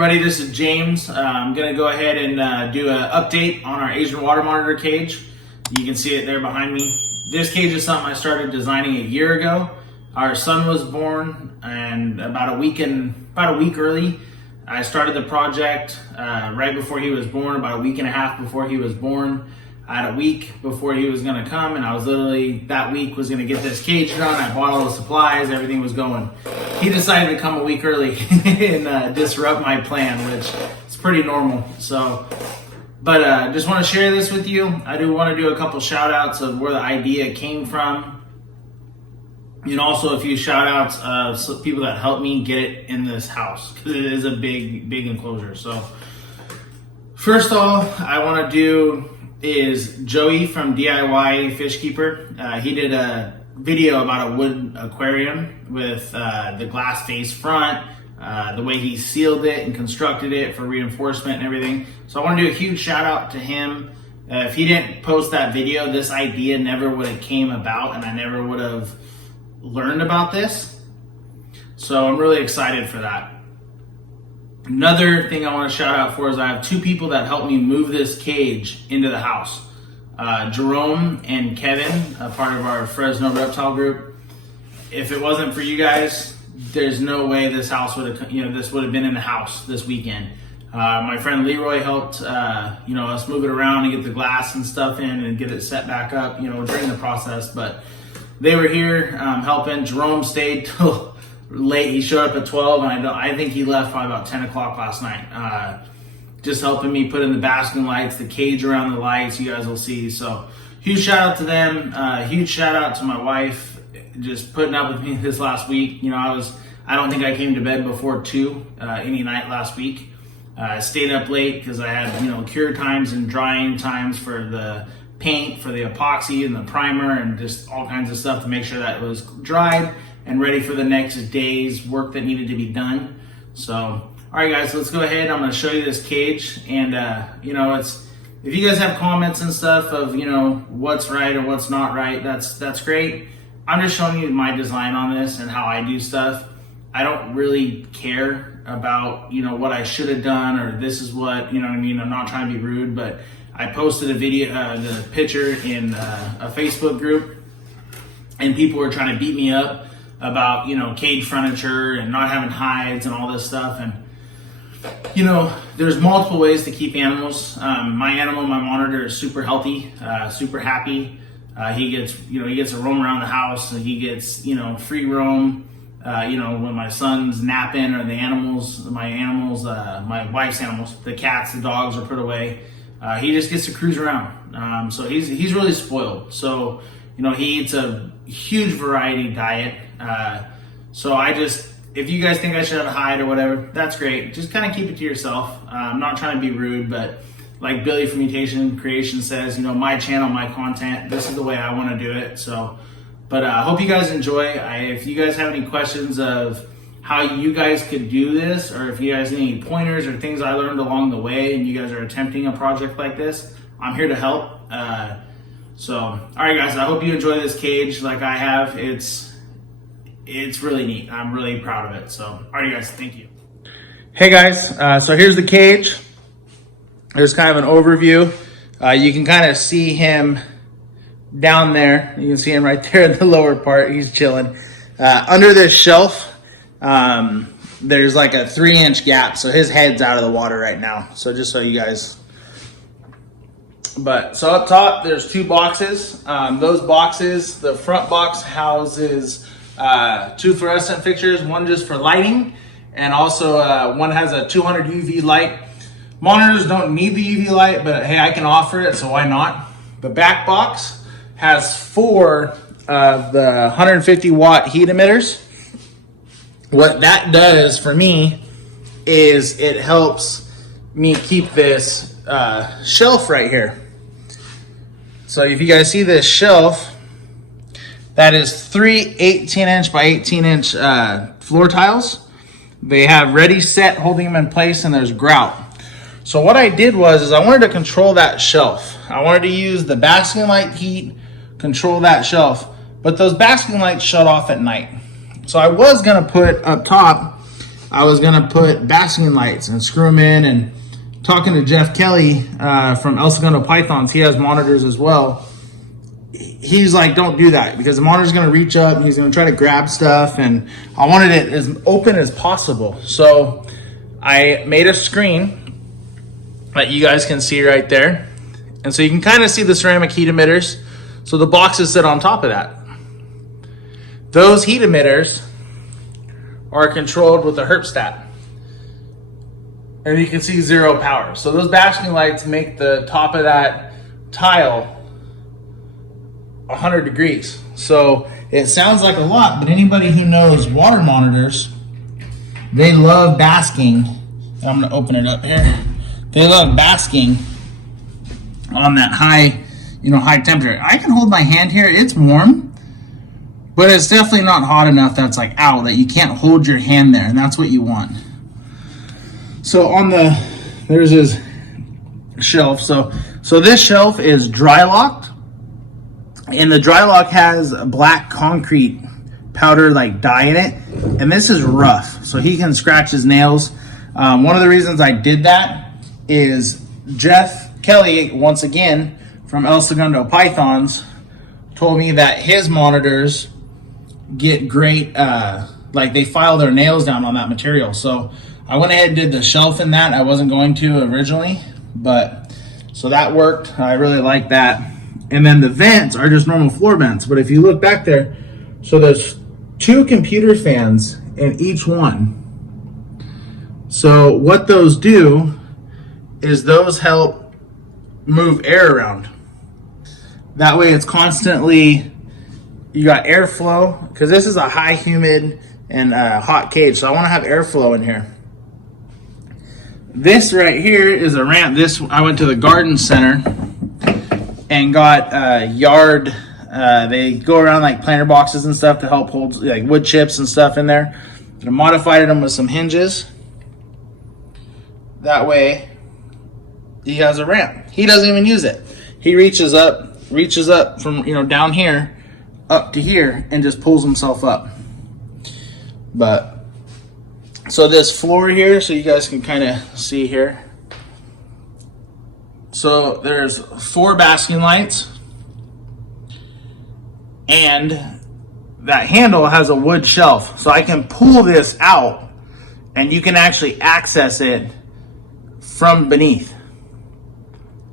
everybody, this is James. I'm going to go ahead and do an update on our Asian water monitor cage. You can see it there behind me. This cage is something I started designing a year ago. Our son was born, and about a week early, I started the project right before he was born, about a week and a half before he was born. I had a week before he was going to come, and I was literally, that week, was going to get this cage done. I bought all the supplies, everything was going. He decided to come a week early and disrupt my plan, which is pretty normal. So, but just want to share this with you. I do want to do a couple shout outs of where the idea came from. And also a few shout outs of people that helped me get it in this house, because it is a big enclosure. So first off, I want to do is Joey from DIY Fish Keeper. He did a video about a wood aquarium with the glass face front, the way he sealed it and constructed it for reinforcement and everything. So I want to do a huge shout out to him. If he didn't post that video, this idea never would have came about, and I never would have learned about this. So I'm really excited for that. Another thing I want to shout out for is I have two people that helped me move this cage into the house. Jerome and Kevin, a part of our Fresno reptile group. If it wasn't for you guys, there's no way this house would have, this would have been in the house this weekend. My friend Leroy helped, us move it around and get the glass and stuff in and get it set back up, during the process. But they were here helping. Jerome stayed till late. He showed up at 12, and I think he left by about 10 o'clock last night. Just helping me put in the basking lights, the cage around the lights, you guys will see. So huge shout out to them. Huge shout out to my wife, just putting up with me this last week. I don't think I came to bed before 2 any night last week. I stayed up late because I had, cure times and drying times for the paint, for the epoxy and the primer, and just all kinds of stuff to make sure that it was dried and ready for the next day's work that needed to be done. So, all right, guys, let's go ahead. I'm going to show you this cage, and if you guys have comments and stuff of what's right or what's not right, that's great. I'm just showing you my design on this and how I do stuff. I don't really care about what I should have done, or this is what I'm not trying to be rude, but I posted a video, the picture in a Facebook group, and people were trying to beat me up about cage furniture and not having hides and all this stuff. And there's multiple ways to keep animals. My monitor is super healthy, super happy. He gets to roam around the house, and he gets free roam. When my son's napping, or my wife's animals, the cats, the dogs are put away. He just gets to cruise around. So he's really spoiled. So he eats a huge variety diet. So if you guys think I should have a hide or whatever, that's great. Just kind of keep it to yourself. I'm not trying to be rude, but like Billy from Mutation Creation says, my channel, my content, this is the way I want to do it. So, but I hope you guys enjoy. If you guys have any questions of how you guys could do this, or if you guys need any pointers or things I learned along the way and you guys are attempting a project like this, I'm here to help. So, all right, guys, I hope you enjoy this cage like I have. It's really neat. I'm really proud of it. So, all right, guys, thank you. Hey, guys. So here's the cage. There's kind of an overview. You can kind of see him down there. You can see him right there in the lower part. He's chilling. Under this shelf, there's like a 3-inch gap. So his head's out of the water right now. So just so you guys... So up top, there's 2 boxes. Those boxes, the front box houses 2 fluorescent fixtures, one just for lighting, and also one has a 200 UV light. Monitors don't need the UV light, but hey, I can offer it, so why not? The back box has 4 of the 150 watt heat emitters. What that does for me is it helps me keep this shelf right here. So if you guys see this shelf, that is 3 18-inch by 18-inch floor tiles. They have ready, set, holding them in place, and there's grout. So what I did was I wanted to control that shelf. I wanted to use the basking light heat, control that shelf, but those basking lights shut off at night. So I was gonna put up top I was gonna put basking lights and screw them in. And talking to Jeff Kelly from El Segundo Pythons, he has monitors as well. He's like, don't do that because the monitor's gonna reach up and he's gonna try to grab stuff, and I wanted it as open as possible. So I made a screen that you guys can see right there. And so you can kind of see the ceramic heat emitters. So the boxes sit on top of that. Those heat emitters are controlled with a herpstat. And you can see 0 power. So those basking lights make the top of that tile 100 degrees. So it sounds like a lot, but anybody who knows water monitors, they love basking. I'm gonna open it up here. They love basking on that high, high temperature. I can hold my hand here, it's warm, but it's definitely not hot enough that's like, ow, that you can't hold your hand there, and that's what you want. So there's his shelf. So this shelf is dry locked, and the dry lock has a black concrete powder like dye in it, and this is rough, so he can scratch his nails. One of the reasons I did that is Jeff Kelly, once again, from El Segundo Pythons, told me that his monitors get great, like they file their nails down on that material. So I went ahead and did the shelf in that. I wasn't going to originally, but so that worked. I really like that. And then the vents are just normal floor vents. But if you look back there, so there's 2 computer fans in each one. So what those do is those help move air around. That way it's constantly, you got airflow, because this is a high humid and hot cage, so I want to have airflow in here. This right here is a ramp. I went to the garden center and got yard, they go around like planter boxes and stuff to help hold like wood chips and stuff in there. I modified them with some hinges. That way he has a ramp. He doesn't even use it. He reaches up from down here up to here and just pulls himself up. But so this floor here, so you guys can kind of see here. So there's 4 basking lights, and that handle has a wood shelf. So I can pull this out and you can actually access it from beneath.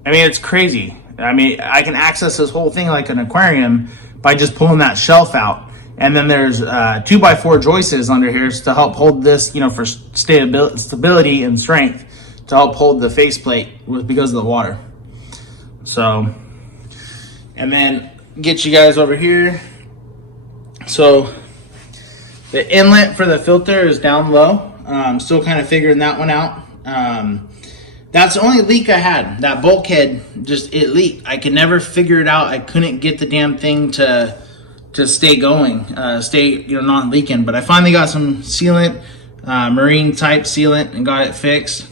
I mean, it's crazy. I mean, I can access this whole thing like an aquarium by just pulling that shelf out. And then there's 2x4 joists under here to help hold this, for stability and strength, to help hold the faceplate because of the water. So, and then get you guys over here. So the inlet for the filter is down low. I'm still kind of figuring that one out. That's the only leak I had. That bulkhead, it leaked. I could never figure it out. I couldn't get the damn thing to stay going, not leaking. But I finally got some sealant, marine type sealant, and got it fixed.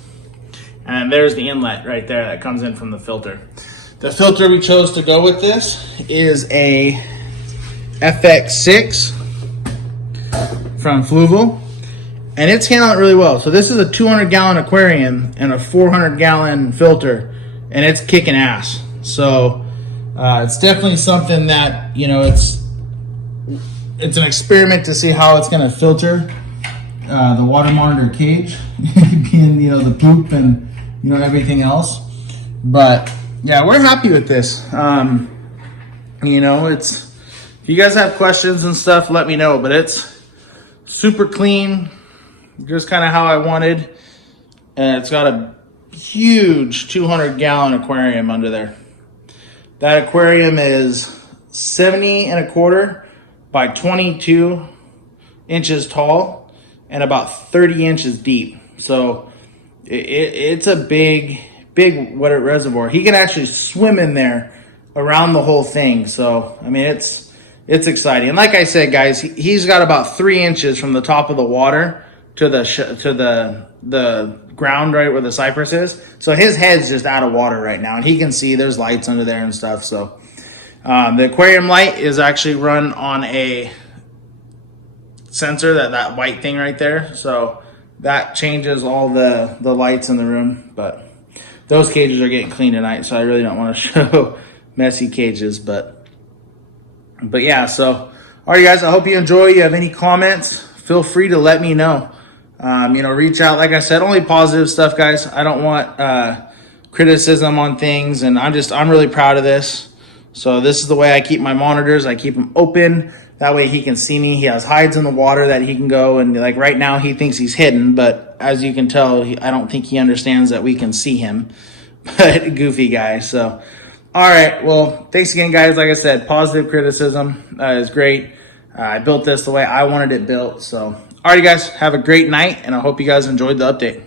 And there's the inlet right there that comes in from the filter. The filter we chose to go with this is a FX6 from Fluval. And it's handling it really well. So this is a 200-gallon aquarium and a 400-gallon filter, and it's kicking ass. So it's definitely something that, it's an experiment to see how it's going to filter the water monitor cage, being, the poop and, everything else. But yeah, we're happy with this. If you guys have questions and stuff, let me know. But it's super clean, just kind of how I wanted. And it's got a huge 200-gallon aquarium under there. That aquarium is 70 1/4 by 22 inches tall and about 30 inches deep. So it's a big water reservoir. He can actually swim in there around the whole thing. So, I mean, it's exciting. And like I said, guys, he's got about 3 inches from the top of the water to the ground right where the cypress is. So his head's just out of water right now, and he can see there's lights under there and stuff. So the aquarium light is actually run on a sensor, that white thing right there. So that changes all the lights in the room. But those cages are getting clean tonight, so I really don't want to show messy cages. But yeah, so all right, guys, I hope you enjoy. You have any comments, feel free to let me know. Reach out. Like I said, only positive stuff, guys. I don't want criticism on things, and I'm really proud of this. So this is the way I keep my monitors. I keep them open. That way he can see me. He has hides in the water that he can go, and like right now he thinks he's hidden, but as you can tell, I don't think he understands that we can see him. But goofy guy. So, all right. Well, thanks again, guys. Like I said, positive criticism is great. I built this the way I wanted it built. So, all right, guys, have a great night, and I hope you guys enjoyed the update.